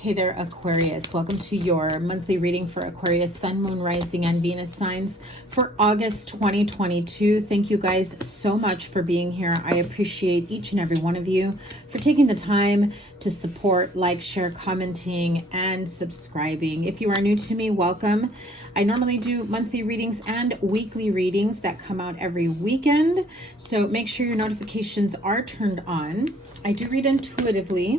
Hey there, Aquarius. Welcome to your monthly reading for Aquarius, Sun, Moon, Rising, and Venus signs for August 2022. Thank you guys so much for being here. I appreciate each and every one of you for taking the time to support, like, share, commenting, and subscribing. If you are new to me, welcome. I normally do monthly readings and weekly readings that come out every weekend, so make sure your notifications are turned on. I do read intuitively,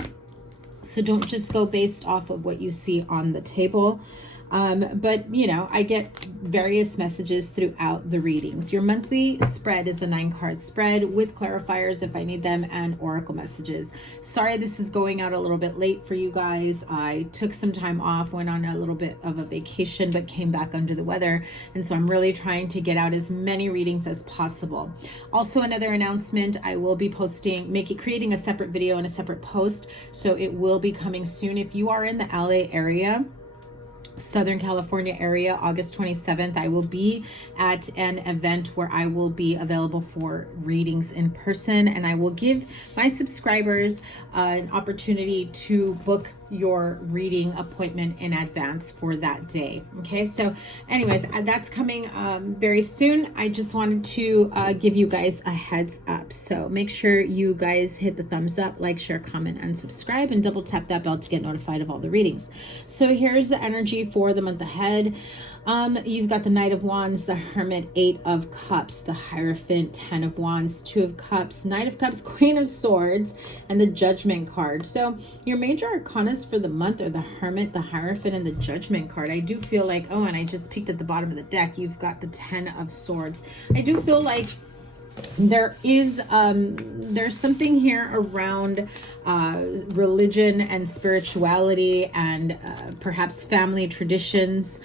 so don't just go based off of what you see on the table. But, you know, I get various messages throughout the readings. Your monthly spread is a 9-card spread with clarifiers if I need them and oracle messages. Sorry, this is going out a little bit late for you guys. I took some time off, went on a little bit of a vacation, but came back under the weather. And so I'm really trying to get out as many readings as possible. Also, another announcement, I will be creating a separate video and a separate post. So it will be coming soon. If you are in the LA area, Southern California area, August 27th, I will be at an event where I will be available for readings in person, and I will give my subscribers an opportunity to book your reading appointment in advance for that day. Okay, so anyways, that's coming very soon. I just wanted to give you guys a heads up. So make sure you guys hit the thumbs up, like, share, comment, and subscribe, and double tap that bell to get notified of all the readings. So here's the energy for the month ahead. You've got the Knight of Wands, the Hermit, 8 of Cups, the Hierophant, 10 of Wands, 2 of Cups, Knight of Cups, Queen of Swords, and the Judgment card. So your major arcanas for the month are the Hermit, the Hierophant, and the Judgment card. I do feel like, oh, and I just peeked at the bottom of the deck, you've got the 10 of Swords. I do feel like there is there's something here around religion and spirituality and perhaps family traditions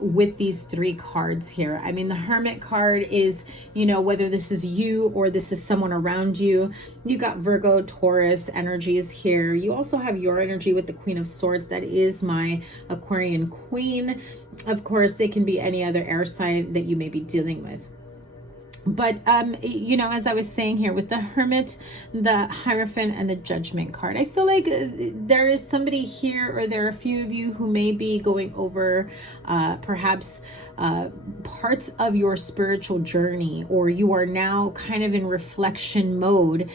with these 3 cards here. I mean, the Hermit card is, you know, whether this is you or this is someone around you. You got Virgo, Taurus energies here. You also have your energy with the Queen of Swords. That is my Aquarian queen. Of course, it can be any other air sign that you may be dealing with. But, you know, as I was saying here with the Hermit, the Hierophant, and the Judgment card, I feel like there is somebody here, or there are a few of you who may be going over perhaps parts of your spiritual journey, or you are now kind of in reflection mode,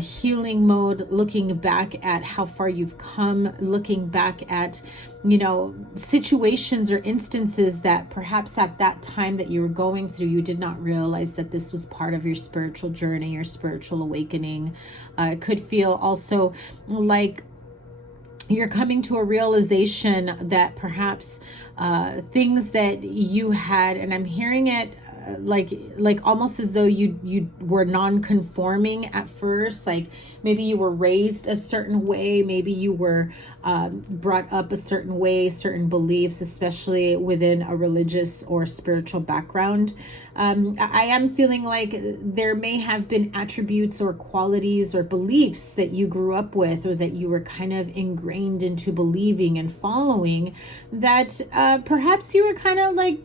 healing mode, looking back at how far you've come, looking back at, you know, situations or instances that perhaps at that time that you were going through, you did not realize that this was part of your spiritual journey, your spiritual awakening. It could feel also like you're coming to a realization that perhaps things that you had, and I'm hearing it like almost as though you were non-conforming at first, like maybe you were raised a certain way, maybe you were brought up a certain way, certain beliefs, especially within a religious or spiritual background. I am feeling like there may have been attributes or qualities or beliefs that you grew up with, or that you were kind of ingrained into believing and following, that perhaps you were kind of like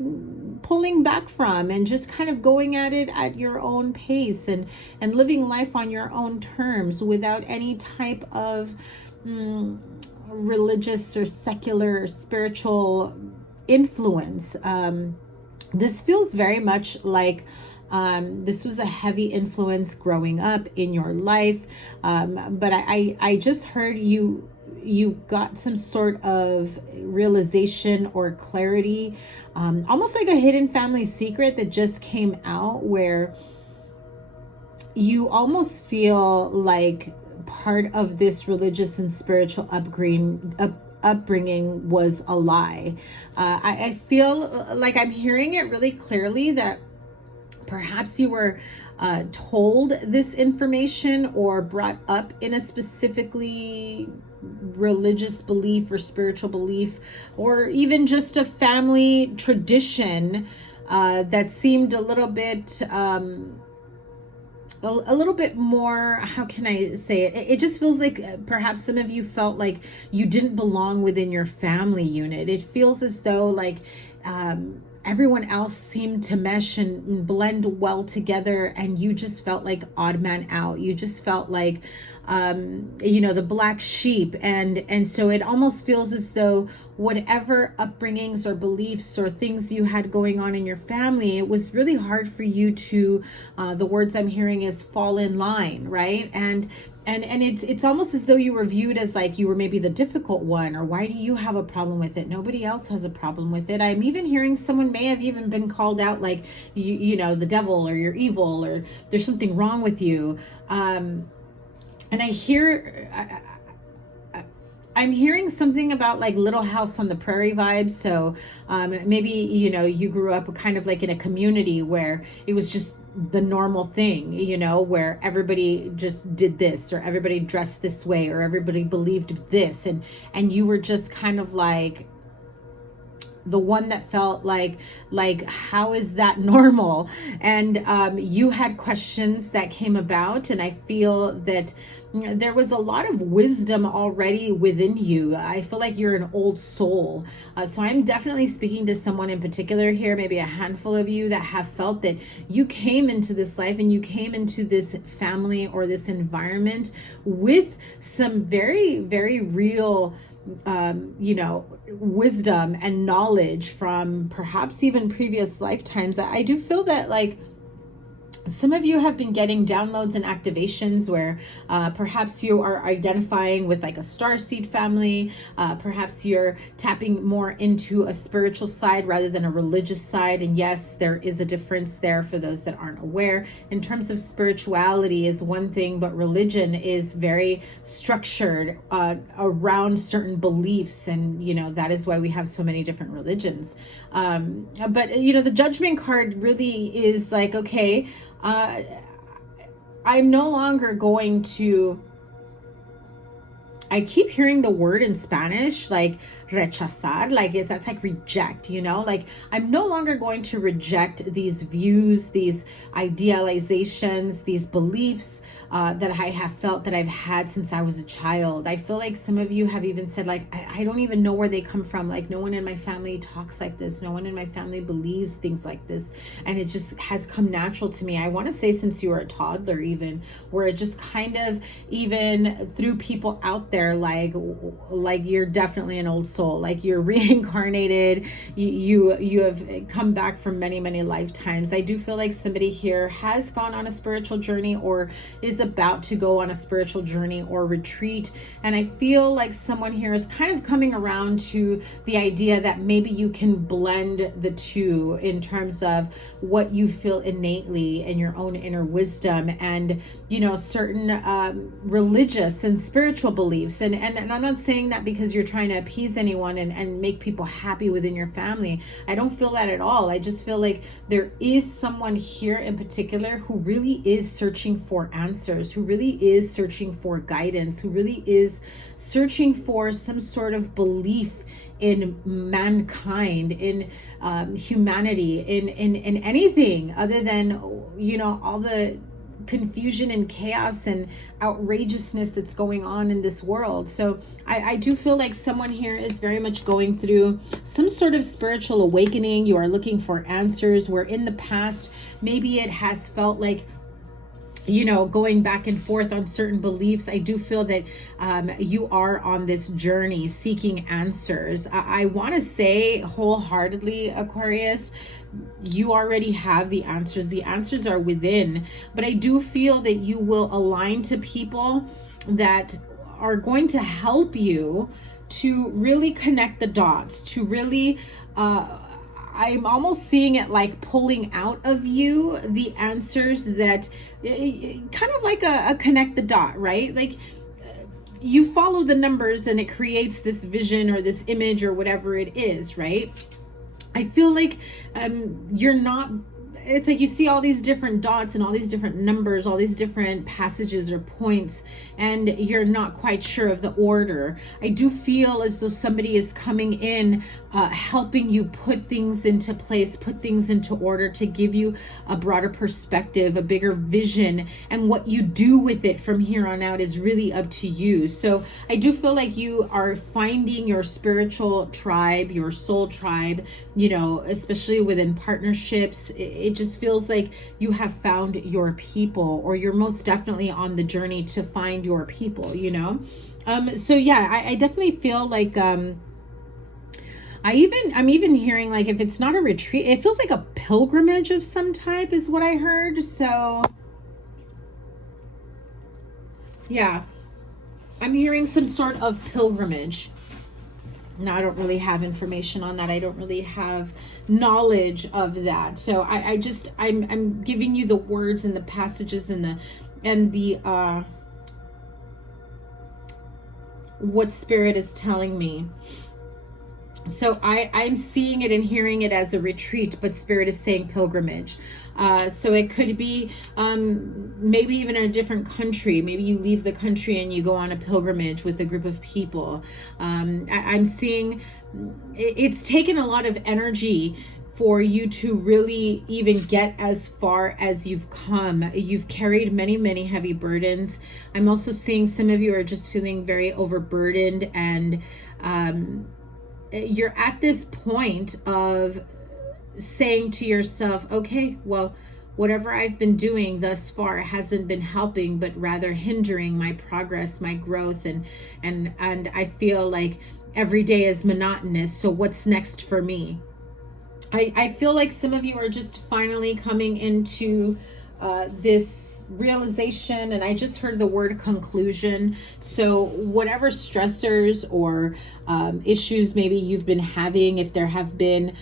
pulling back from, and just kind of going at it at your own pace, and living life on your own terms without any type of religious or secular or spiritual influence. This feels very much like this was a heavy influence growing up in your life, but I just heard you got some sort of realization or clarity, almost like a hidden family secret that just came out, where you almost feel like part of this religious and spiritual upbringing was a lie. I feel like I'm hearing it really clearly that perhaps you were told this information or brought up in a specifically religious belief or spiritual belief, or even just a family tradition that seemed a little bit more, how can I say it? It just feels like perhaps some of you felt like you didn't belong within your family unit. It feels as though like everyone else seemed to mesh and blend well together, and you just felt like odd man out. You just felt like, you know, the black sheep. And so it almost feels as though whatever upbringings or beliefs or things you had going on in your family, it was really hard for you to, the words I'm hearing is fall in line, right? And it's almost as though you were viewed as like you were maybe the difficult one, or why do you have a problem with it? Nobody else has a problem with it. I'm even hearing someone may have even been called out like, you know, the devil, or you're evil, or there's something wrong with you. And I'm hearing something about like Little House on the Prairie vibes. So maybe, you know, you grew up kind of like in a community where it was just the normal thing, you know, where everybody just did this, or everybody dressed this way, or everybody believed this, and you were just kind of like the one that felt like how is that normal? And you had questions that came about, and I feel that there was a lot of wisdom already within you. I feel like you're an old soul. So I'm definitely speaking to someone in particular here, maybe a handful of you that have felt that you came into this life and you came into this family or this environment with some very, very real you know, wisdom and knowledge from perhaps even previous lifetimes. I do feel that like some of you have been getting downloads and activations where perhaps you are identifying with like a starseed family. Perhaps you're tapping more into a spiritual side rather than a religious side. And yes, there is a difference there for those that aren't aware. In terms of spirituality is one thing, but religion is very structured around certain beliefs. And, you know, that is why we have so many different religions. But, you know, the Judgment card really is like, okay, I'm no longer going to, I keep hearing the word in Spanish, like rechazar, like that's like reject, you know, like I'm no longer going to reject these views, these idealizations, these beliefs that I have felt that I've had since I was a child. I feel like some of you have even said like, I don't even know where they come from. Like no one in my family talks like this. No one in my family believes things like this. And it just has come natural to me. I want to say since you were a toddler even, where it just kind of even threw people out there like you're definitely an old soul, like you're reincarnated, you have come back from many, many lifetimes. I do feel like somebody here has gone on a spiritual journey or is about to go on a spiritual journey or retreat. And I feel like someone here is kind of coming around to the idea that maybe you can blend the two in terms of what you feel innately in your own inner wisdom and, you know, certain religious and spiritual beliefs. And I'm not saying that because you're trying to appease anyone and make people happy within your family. I don't feel that at all. I just feel like there is someone here in particular who really is searching for answers, who really is searching for guidance, who really is searching for some sort of belief in mankind, in humanity, in anything other than, you know, all the confusion and chaos and outrageousness that's going on in this world. So I do feel like someone here is very much going through some sort of spiritual awakening. You are looking for answers where in the past maybe it has felt like, you know, going back and forth on certain beliefs. I do feel that you are on this journey seeking answers. I want to say wholeheartedly, Aquarius, you already have the answers. The answers are within, but I do feel that you will align to people that are going to help you to really connect the dots, to really, I'm almost seeing it like pulling out of you the answers that kind of like a connect the dot, right? Like you follow the numbers and it creates this vision or this image or whatever it is, right? I feel like you're not it's like you see all these different dots and all these different numbers, all these different passages or points, and you're not quite sure of the order. I do feel as though somebody is coming in, helping you put things into place, put things into order, to give you a broader perspective, a bigger vision, and what you do with it from here on out is really up to you. So I do feel like you are finding your spiritual tribe, your soul tribe, you know, especially within partnerships. It just feels like you have found your people, or you're most definitely on the journey to find your people, you know. So yeah, I definitely feel like I'm even hearing, like, if it's not a retreat, it feels like a pilgrimage of some type is what I heard. So yeah, I'm hearing some sort of pilgrimage. Now, I don't really have information on that. I don't really have knowledge of that. So I'm giving you the words and the passages and the what Spirit is telling me. So I'm seeing it and hearing it as a retreat, but Spirit is saying pilgrimage. So it could be maybe even in a different country. Maybe you leave the country and you go on a pilgrimage with a group of people. I'm seeing it's taken a lot of energy for you to really even get as far as you've come. You've carried many, many heavy burdens. I'm also seeing some of you are just feeling very overburdened, and you're at this point of saying to yourself, okay, well, whatever I've been doing thus far hasn't been helping, but rather hindering my progress, my growth, and I feel like every day is monotonous. So what's next for me? I feel like some of you are just finally coming into this realization, and I just heard the word conclusion. So whatever stressors or issues maybe you've been having, if there have been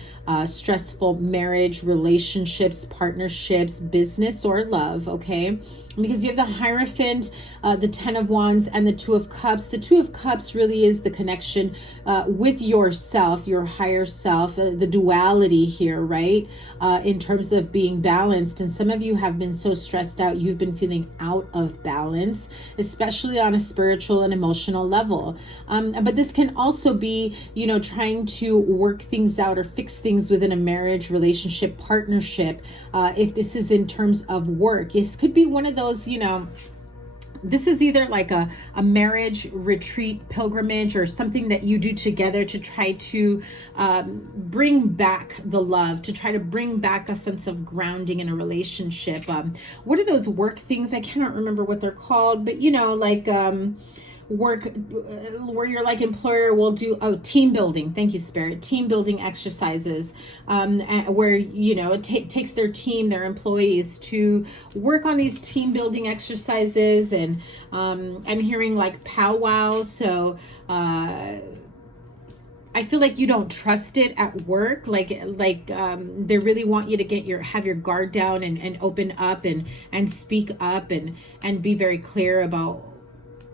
stressful marriage, relationships, partnerships, business, or love, okay? Because you have the Hierophant, the Ten of Wands, and the Two of Cups. The Two of Cups really is the connection with yourself, your higher self, the duality here, right? In terms of being balanced. And some of you have been so stressed out, you've been feeling out of balance, especially on a spiritual and emotional level. But this can also be, you know, trying to work things out or fix things within a marriage, relationship, partnership. If this is in terms of work, this could be one of those, you know, this is either like a marriage retreat, pilgrimage, or something that you do together to try to bring back the love, to try to bring back a sense of grounding in a relationship. What are those work things? I cannot remember what they're called, but you know, like work where your like employer will do team building. Thank you, Spirit. Team building exercises, where you know it takes their team, their employees, to work on these team building exercises. And I'm hearing like powwow. So I feel like you don't trust it at work. Like they really want you to have your guard down and open up and speak up and be very clear about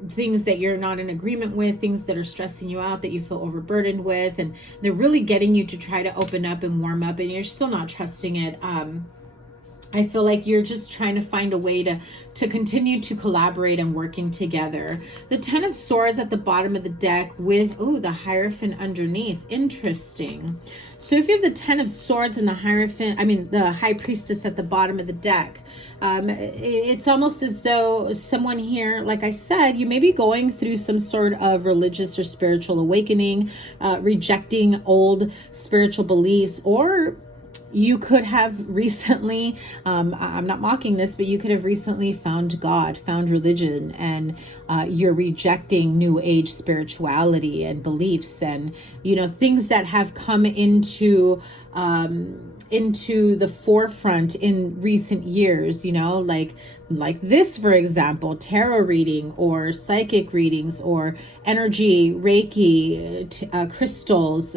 things that you're not in agreement with, things that are stressing you out, that you feel overburdened with, and they're really getting you to try to open up and warm up, and you're still not trusting it. I feel like you're just trying to find a way to continue to collaborate and working together. The Ten of Swords at the bottom of the deck with, the Hierophant underneath. Interesting. So if you have the Ten of Swords and the the High Priestess at the bottom of the deck, it's almost as though someone here, like I said, you may be going through some sort of religious or spiritual awakening, rejecting old spiritual beliefs, or you could have recently, I'm not mocking this, but you could have recently found God, found religion, and you're rejecting new age spirituality and beliefs, and, you know, things that have come into the forefront in recent years, you know, like this, for example, tarot reading or psychic readings or energy, Reiki, crystals,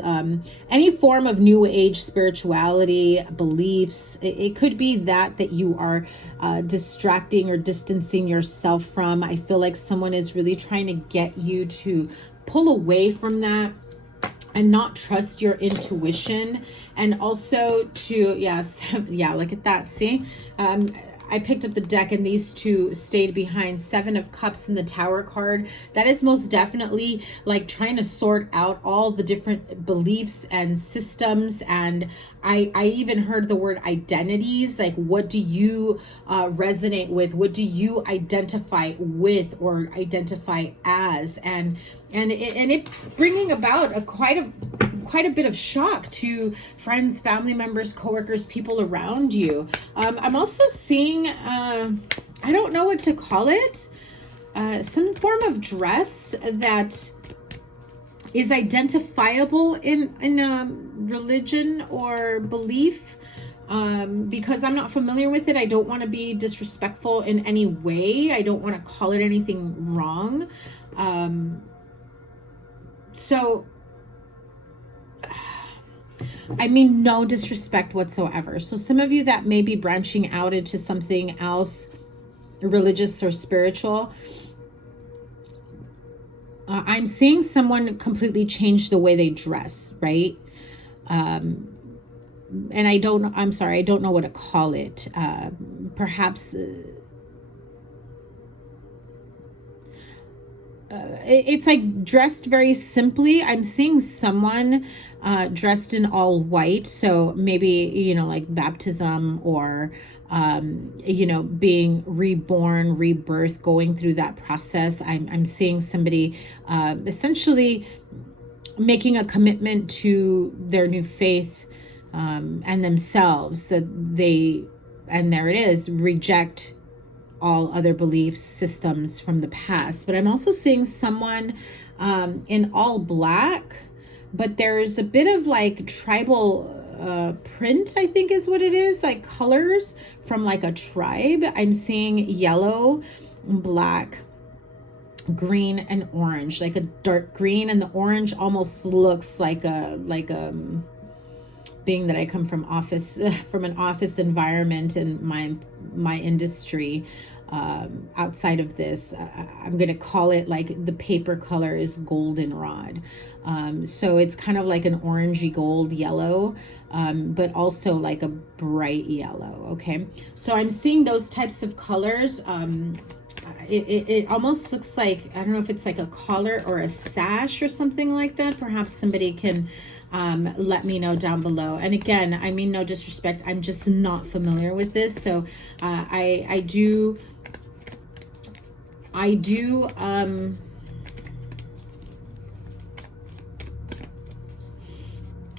any form of new age spirituality, beliefs. It could be that you are distracting or distancing yourself from. I feel like someone is really trying to get you to pull away from that. and not trust your intuition, and also to, yes, yeah, look at that. See, I picked up the deck and these two stayed behind. Seven of Cups and the Tower card. That is most definitely like trying to sort out all the different beliefs and systems. And I even heard the word identities. Like, what do you resonate with? What do you identify with or identify as? And it bringing about quite a bit of shock to friends, family members, coworkers, people around you. I'm also seeing, I don't know what to call it, some form of dress that is identifiable in religion or belief. Because I'm not familiar with it, I don't want to be disrespectful in any way. I don't want to call it anything wrong. So, I mean, no disrespect whatsoever. So some of you that may be branching out into something else, religious or spiritual, I'm seeing someone completely change the way they dress, right? And I don't know, I'm sorry, I don't know what to call it. Perhaps it's like dressed very simply. I'm seeing someone dressed in all white. So maybe, you know, like baptism or, you know, being reborn, rebirth, going through that process. I'm seeing somebody essentially making a commitment to their new faith and themselves. That they, and there it is, reject all other beliefs, systems from the past. But I'm also seeing someone in all black, but there's a bit of like tribal print, I think is what it is, like colors from like a tribe. I'm seeing yellow, black, green, and orange, like a dark green, and the orange almost looks like a being that I come from an office environment in my industry. Outside of this, I'm going to call it like the paper color is goldenrod. So it's kind of like an orangey gold yellow, but also like a bright yellow. Okay. So I'm seeing those types of colors. It almost looks like, I don't know if it's like a collar or a sash or something like that. Perhaps somebody can let me know down below. And again, I mean, no disrespect, I'm just not familiar with this. So I do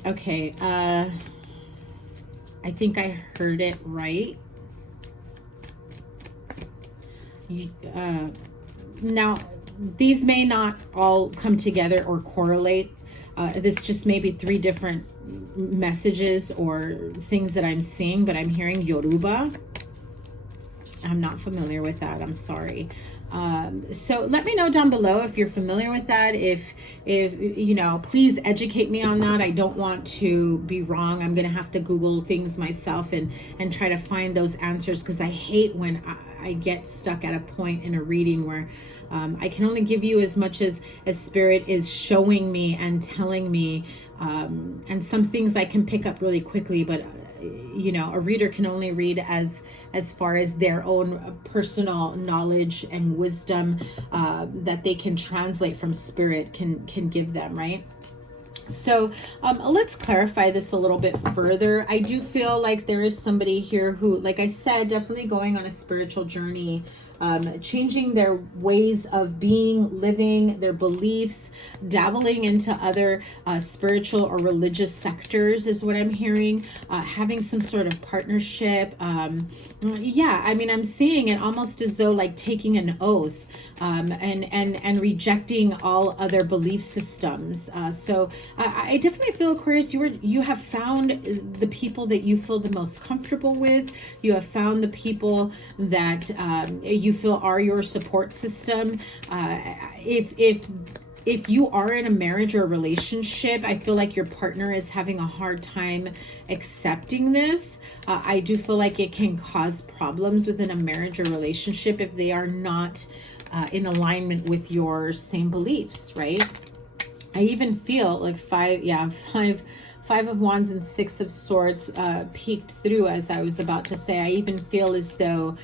okay, I think I heard it right. Now, these may not all come together or correlate. This just may be three different messages or things that I'm seeing, but I'm hearing Yoruba. I'm not familiar with that. I'm sorry. So let me know down below if you're familiar with that. If you know, please educate me on that. I don't want to be wrong. I'm going to have to Google things myself and try to find those answers, because I hate when I get stuck at a point in a reading where I can only give you as much as Spirit is showing me and telling me. And some things I can pick up really quickly, but you know, a reader can only read as far as their own personal knowledge and wisdom that they can translate from Spirit can give them, right? So let's clarify this a little bit further. I do feel like there is somebody here who, like I said, definitely going on a spiritual journey, changing their ways of being, living, their beliefs, dabbling into other spiritual or religious sectors is what I'm hearing, having some sort of partnership. Yeah, I mean, I'm seeing it almost as though like taking an oath and rejecting all other belief systems. So I definitely feel, Aquarius, you have found the people that you feel the most comfortable with. You have found the people that you feel are your support system. If you are in a marriage or a relationship, I feel like your partner is having a hard time accepting this. I do feel like it can cause problems within a marriage or relationship if they are not in alignment with your same beliefs, right? I even feel like five of Wands and Six of Swords peeked through as I was about to say. I even feel as though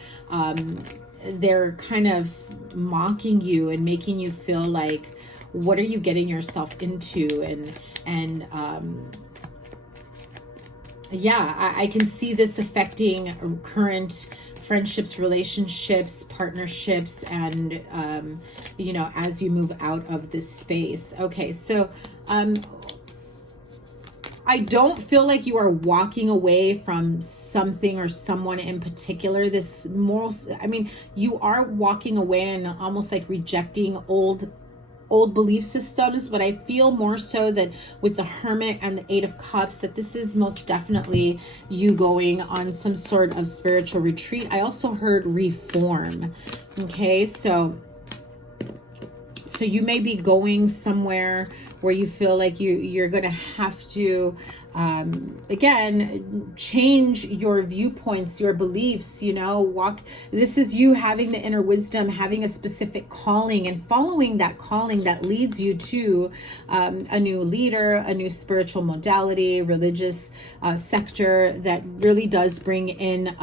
they're kind of mocking you and making you feel like, what are you getting yourself into? And yeah, I can see this affecting current friendships, relationships, partnerships, and you know, as you move out of this space. Okay, so I don't feel like you are walking away from something or someone in particular. This moral, I mean, you are walking away and almost like rejecting old belief systems, but I feel more so that with the Hermit and the Eight of Cups, that this is most definitely you going on some sort of spiritual retreat. I also heard reform. Okay, so you may be going somewhere where you feel like you're going to have to again change your viewpoints, your beliefs, you know, this is you having the inner wisdom, having a specific calling, and following that calling that leads you to a new leader, a new spiritual modality, religious sector that really does bring in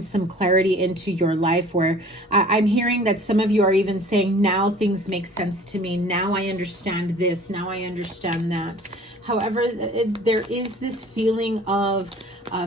some clarity into your life, where I'm hearing that some of you are even saying, now things make sense to me. Now I understand this. Now I understand that. However, there is this feeling of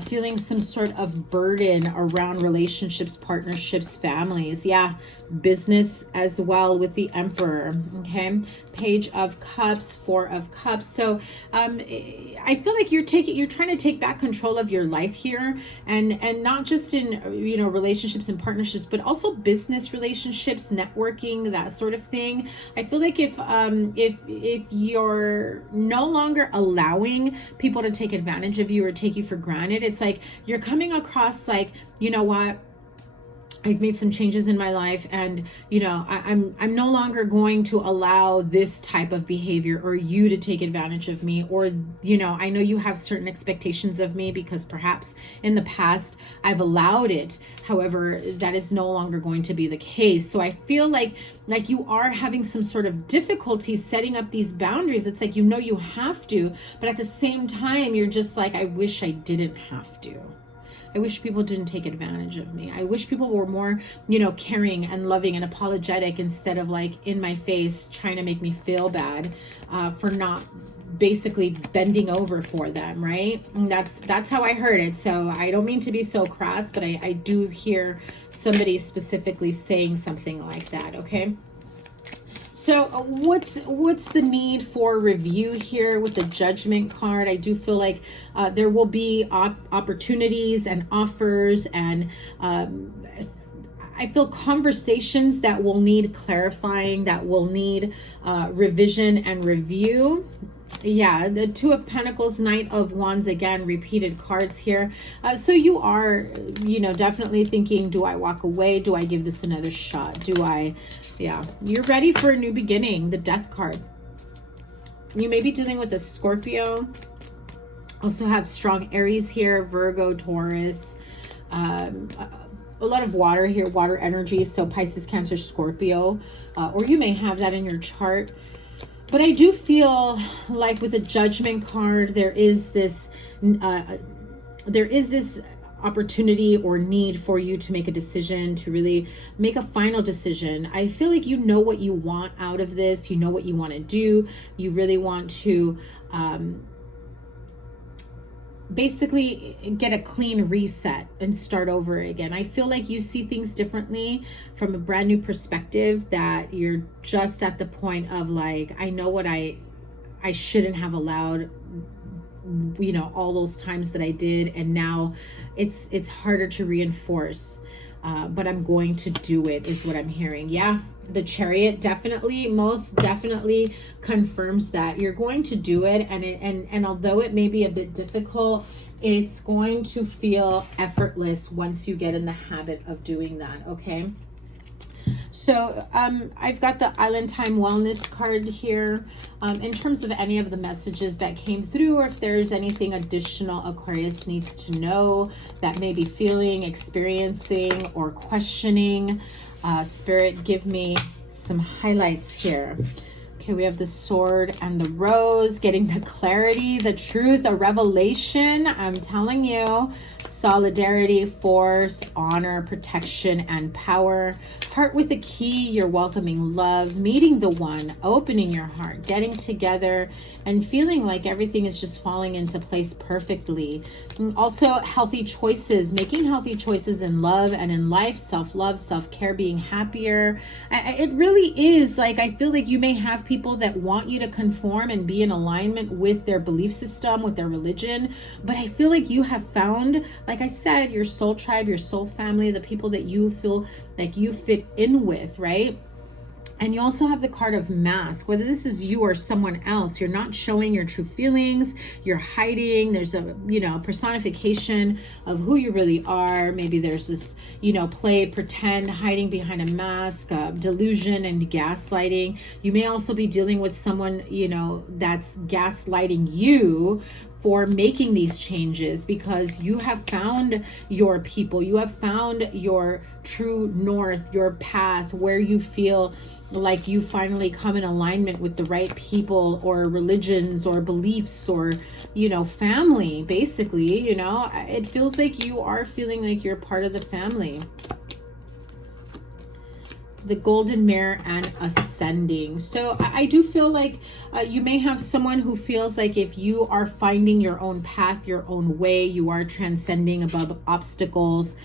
feeling some sort of burden around relationships, partnerships, families. Yeah, business as well with the Emperor. Okay, Page of Cups, Four of Cups. So I feel like you're trying to take back control of your life here, and not just in, you know, relationships and partnerships, but also business relationships, networking, that sort of thing. I feel like if you're no longer allowing people to take advantage of you or take you for granted, it's like you're coming across like, you know what, I've made some changes in my life, and you know, I'm no longer going to allow this type of behavior or you to take advantage of me, or you know, I know you have certain expectations of me because perhaps in the past I've allowed it. However, that is no longer going to be the case. So I feel like you are having some sort of difficulty setting up these boundaries. It's like, you know, you have to, but at the same time you're just like, I wish I didn't have to. I wish people didn't take advantage of me. I wish people were more, you know, caring and loving and apologetic, instead of like in my face trying to make me feel bad for not basically bending over for them, right? And that's how I heard it. So I don't mean to be so crass, but I do hear somebody specifically saying something like that, okay? So what's the need for review here with the Judgment card? I do feel like there will be opportunities and offers, and I feel conversations that will need clarifying, that will need revision and review. Yeah, the Two of Pentacles, Knight of Wands, again, repeated cards here. So you are, you know, definitely thinking, do I walk away? Do I give this another shot? Yeah, you're ready for a new beginning. The Death card. You may be dealing with a Scorpio. Also have strong Aries here, Virgo, Taurus. A lot of water here, water energy. So Pisces, Cancer, Scorpio. Or you may have that in your chart. But I do feel like with the Judgment card, there is this opportunity or need for you to make a decision, to really make a final decision. I feel like you know what you want out of this. You know what you want to do. You really want to basically get a clean reset and start over again. I feel like you see things differently from a brand new perspective, that you're just at the point of like, I know what I shouldn't have allowed, you know, all those times that I did, and now it's harder to reinforce, but I'm going to do it, is what I'm hearing. Yeah, the Chariot definitely, most definitely confirms that you're going to do it, and although it may be a bit difficult, it's going to feel effortless once you get in the habit of doing that. Okay, so I've got the Island Time Wellness card here. In terms of any of the messages that came through, or if there's anything additional Aquarius needs to know that may be feeling, experiencing, or questioning, Spirit, give me some highlights here. Okay, we have the Sword and the Rose, getting the clarity, the truth, a revelation. I'm telling you, solidarity, force, honor, protection, and power. Heart with a key, you're welcoming love, meeting the one, opening your heart, getting together, and feeling like everything is just falling into place perfectly. And also, healthy choices, making healthy choices in love and in life, self-love, self-care, being happier. It really is like, I feel like you may have people that want you to conform and be in alignment with their belief system, with their religion, but I feel like you have found, like I said, your soul tribe, your soul family, the people that you feel like you fit in with, right? And you also have the card of mask. Whether this is you or someone else, you're not showing your true feelings, you're hiding. There's a, you know, personification of who you really are. Maybe there's this, you know, play, pretend, hiding behind a mask, delusion and gaslighting. You may also be dealing with someone, you know, that's gaslighting you for making these changes, because you have found your people, you have found your true north, your path, where you feel like you finally come in alignment with the right people or religions or beliefs or, you know, family. Basically, you know, it feels like you are feeling like you're part of the family. The Golden Mirror and Ascending. So I do feel like you may have someone who feels like if you are finding your own path, your own way, you are transcending above obstacles.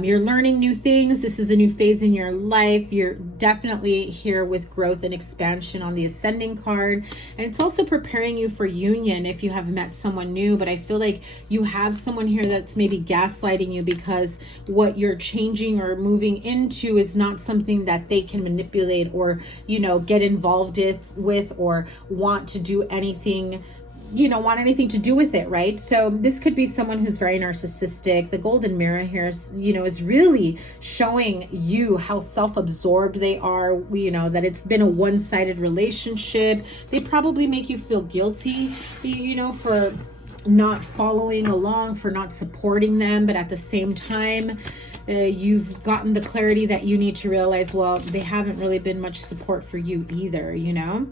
You're learning new things. This is a new phase in your life. You're definitely here with growth and expansion on the Ascending card. And it's also preparing you for union if you have met someone new. But I feel like you have someone here that's maybe gaslighting you because what you're changing or moving into is not something that they can manipulate or, you know, get involved with or want to do anything, you know, want anything to do with it, right? So this could be someone who's very narcissistic. The Golden Mirror here is, you know, is really showing you how self-absorbed they are, you know, that it's been a one-sided relationship. They probably make you feel guilty, you know, for not following along, for not supporting them, but at the same time, you've gotten the clarity that you need to realize, well, they haven't really been much support for you either, you know?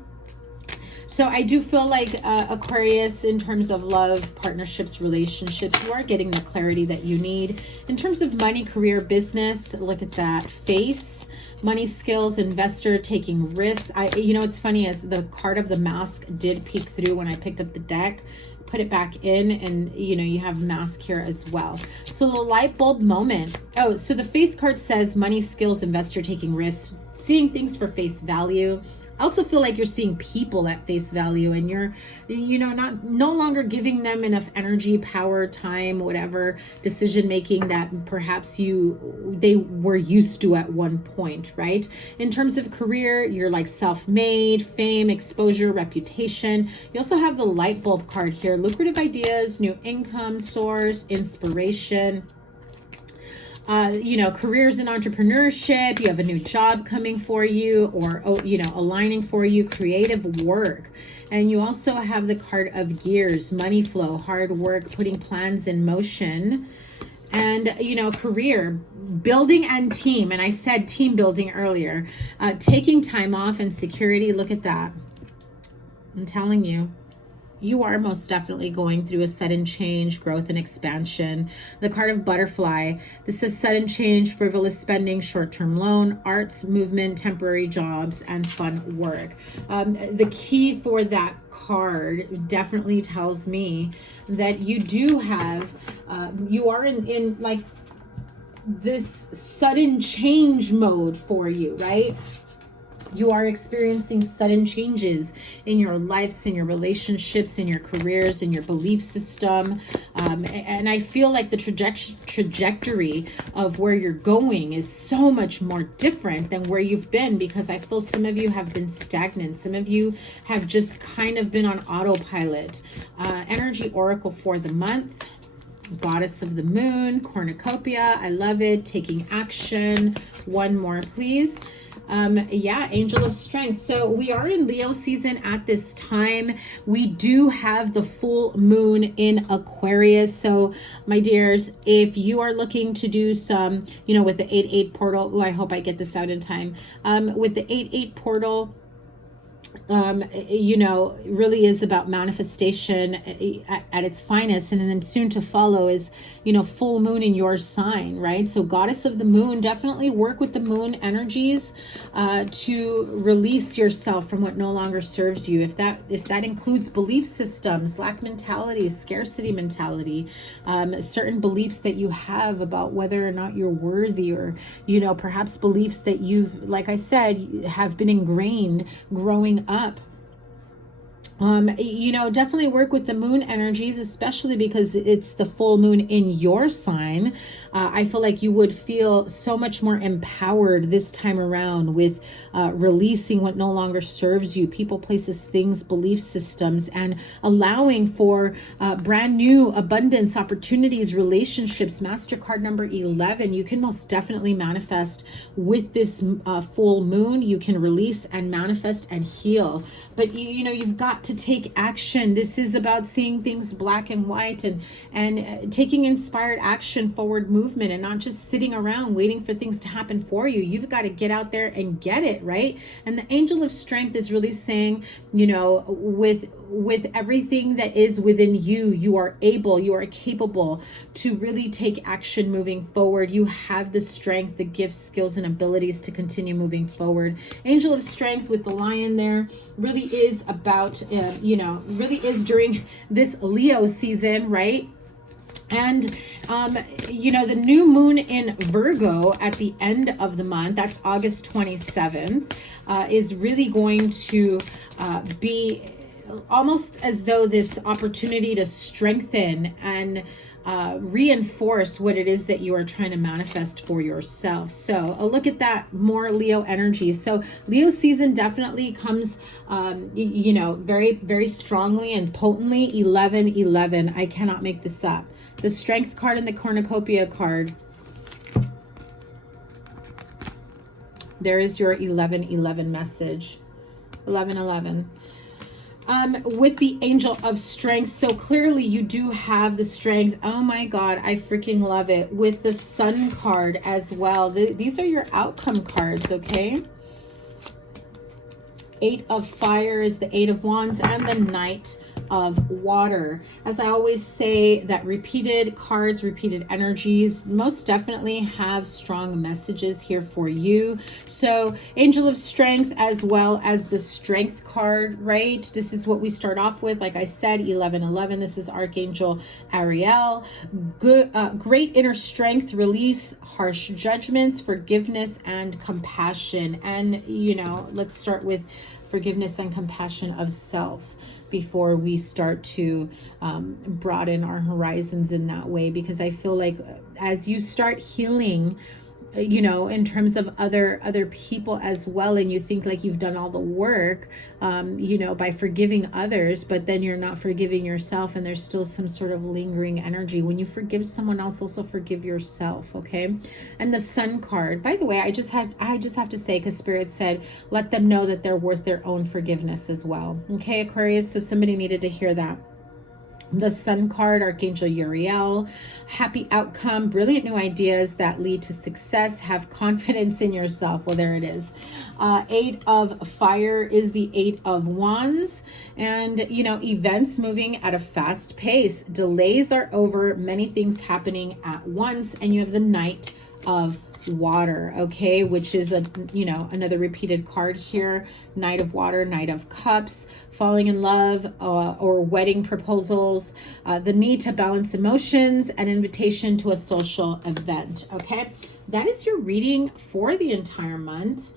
So I do feel like Aquarius, in terms of love, partnerships, relationships, you are getting the clarity that you need. In terms of money, career, business, look at that face. Money, skills, investor, taking risks. You know, it's funny, as the card of the mask did peek through when I picked up the deck, put it back in, and you know, you have mask here as well. So the light bulb moment. Oh, so the face card says money, skills, investor, taking risks, seeing things for face value. I also feel like you're seeing people at face value, and you're, you know, no longer giving them enough energy, power, time, whatever decision making that perhaps they were used to at one point, right? In terms of career, you're like self-made, fame, exposure, reputation. You also have the light bulb card here, lucrative ideas, new income source, inspiration. You know, careers in entrepreneurship, you have a new job coming for you, or, you know, aligning for you, creative work. And you also have the card of gears, money flow, hard work, putting plans in motion. And, you know, career, building and team. And I said team building earlier. Taking time off and security. Look at that. I'm telling you. You are most definitely going through a sudden change, growth, and expansion. The card of butterfly. This is sudden change, frivolous spending, short-term loan, arts, movement, temporary jobs, and fun work. The key for that card definitely tells me that you do have, you are in like this sudden change mode for you, right? You are experiencing sudden changes in your lives, in your relationships, in your careers, in your belief system. And I feel like the trajectory of where you're going is so much more different than where you've been, because I feel some of you have been stagnant. Some of you have just kind of been on autopilot. Energy oracle for the month. Goddess of the Moon, cornucopia. I love it. Taking action. One more, please. Yeah, Angel of Strength. So we are in Leo season at this time. We do have the full moon in Aquarius. So my dears, if you are looking to do some, you know, with the 8-8 portal, I hope I get this out in time. With the 8-8 portal, you know, really is about manifestation at its finest. And then soon to follow is, you know, full moon in your sign, right? So goddess of the moon, definitely work with the moon energies to release yourself from what no longer serves you. If that includes belief systems, lack mentality, scarcity mentality, certain beliefs that you have about whether or not you're worthy, or, you know, perhaps beliefs that you've, like I said, have been ingrained growing up. You know, definitely work with the moon energies, especially because it's the full moon in your sign. I feel like you would feel so much more empowered this time around with releasing what no longer serves you, people, places, things, belief systems, and allowing for brand new abundance, opportunities, relationships. Master card number 11, you can most definitely manifest with this full moon. You can release and manifest and heal. But you know, you've got to take action. This is about seeing things black and white, and taking inspired action, forward movement, and not just sitting around waiting for things to happen for you. You've got to get out there and get it, right? And the Angel of Strength is really saying, you know, with everything that is within you, you are able, you are capable to really take action moving forward. You have the strength, the gifts, skills, and abilities to continue moving forward. Angel of Strength with the lion there really is about, you know, really is during this Leo season, right? And, you know, the new moon in Virgo at the end of the month, that's August 27th, is really going to be almost as though this opportunity to strengthen and reinforce what it is that you are trying to manifest for yourself. So a look at that, more Leo energy. So Leo season definitely comes, you know, very, very strongly and potently. 11-11. I cannot make this up. The Strength card and the Cornucopia card. There is your 11-11 message. 11-11. With the Angel of Strength, so clearly you do have the strength. Oh my God, I freaking love it. With the Sun card as well. These are your outcome cards, okay? 8 of Fire is the 8 of Wands, and the Knight of Water. As I always say, that repeated cards, repeated energies most definitely have strong messages here for you. So Angel of Strength as well as the Strength card, right? This is what we start off with. Like I said, 11-11. This is Archangel Ariel. Good, great inner strength, release harsh judgments, forgiveness, and compassion. And, you know, let's start with forgiveness and compassion of self before we start to broaden our horizons in that way, because I feel like as you start healing, you know, in terms of other people as well, and you think like you've done all the work, you know, by forgiving others, but then you're not forgiving yourself, and there's still some sort of lingering energy. When you forgive someone else, also forgive yourself, okay? And the Sun card, by the way, I just have to say, because Spirit said, let them know that they're worth their own forgiveness as well, okay, Aquarius? So somebody needed to hear that. The Sun card, Archangel Uriel, happy outcome, brilliant new ideas that lead to success, have confidence in yourself. Well, there it is. 8 of Fire is the 8 of Wands, and, you know, events moving at a fast pace. Delays are over, many things happening at once, and you have the Knight of Water, okay, which is a, you know, another repeated card here. Knight of Water, Knight of Cups, falling in love or wedding proposals, the need to balance emotions, an invitation to a social event, okay? That is your reading for the entire month.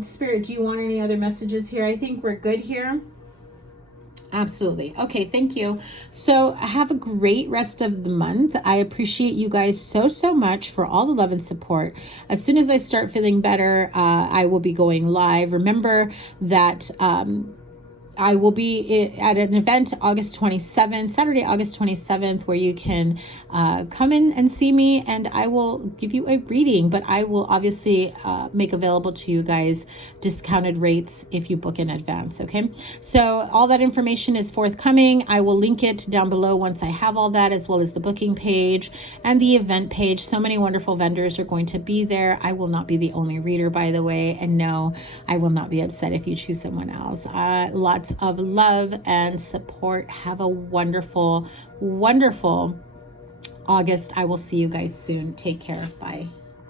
Spirit, do you want any other messages here? I think we're good here. Absolutely. Okay, thank you. So have a great rest of the month. I appreciate you guys so much for all the love and support. As soon as I start feeling better, I will be going live. Remember that I will be at an event August 27th, Saturday, August 27th, where you can come in and see me, and I will give you a reading, but I will obviously make available to you guys discounted rates if you book in advance, okay? So all that information is forthcoming. I will link it down below once I have all that, as well as the booking page and the event page. So many wonderful vendors are going to be there. I will not be the only reader, by the way, and no, I will not be upset if you choose someone else. Lots of love and support. Have a wonderful, wonderful August. I will see you guys soon. Take care. Bye.